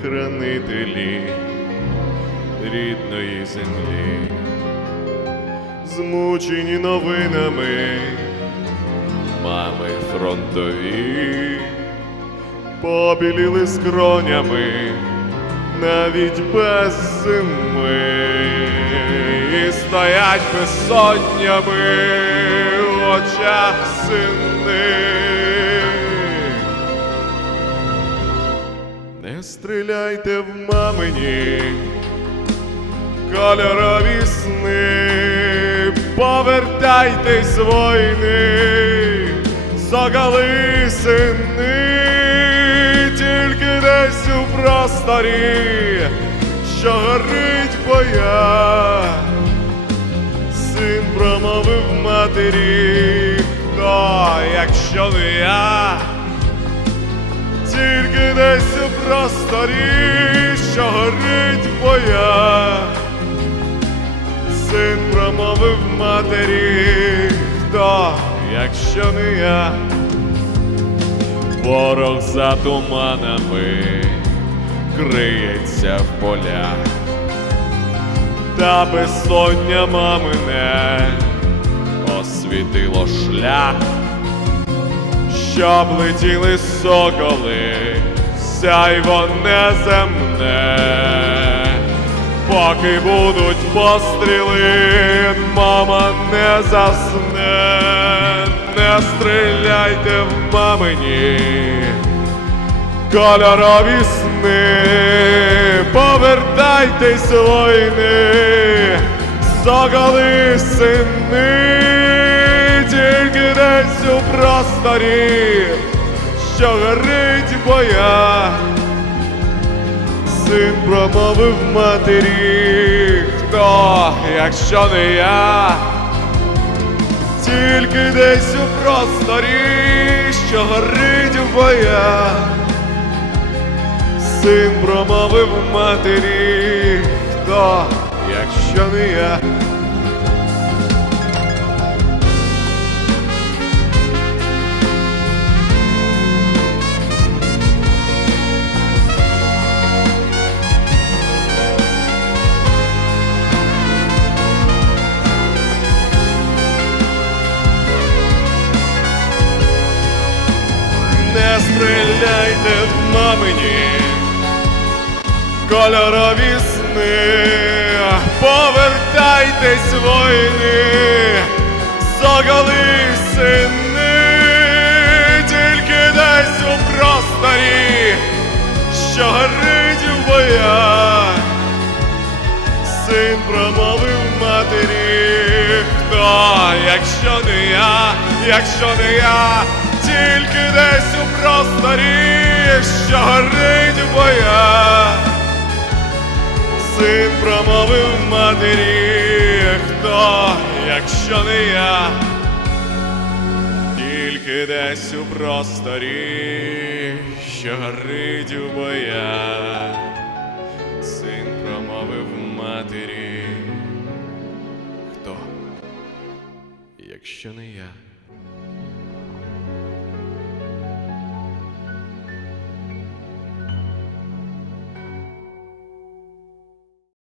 хранителі рідної землі, змучені новинами, мами фронтові, побіліли скронями навіть без зими, і стоять безсоннями в очах сини. Стріляйте в мамині, кольорові сни, повертайтесь війни, соколи сини, тільки десь у просторі, що горить боя. Син промовив матері, хто, якщо не я тільки десь у просторі, що горить боя. Син промовив матері, хто, якщо не я, ворог за туманами криється в полях, та безсоння мамине освітило шлях. Щоб летіли соколи, сяйво неземне, поки будуть постріли, мама не засне, не стріляйте в мамині, кольорові сни, повертайтесь з війни, соколи сини. Тільки десь у просторі, що горить боя. Син промовив матері, хто, якщо не я, тільки десь у просторі, що горить боя. Син промовив матері, хто, якщо не я. Не стріляйте в мамині, кольорові сни, повертайтесь з війни, соколи сини, тільки десь у просторі, що горить в боях. Син промовив матері, хто, якщо не я, якщо не я, тільки десь у просторі, що горить в боях. Син промовив матері, хто, якщо не я, тільки десь у просторі, що горить в боях. Син промовив матері. Хто? Якщо не я.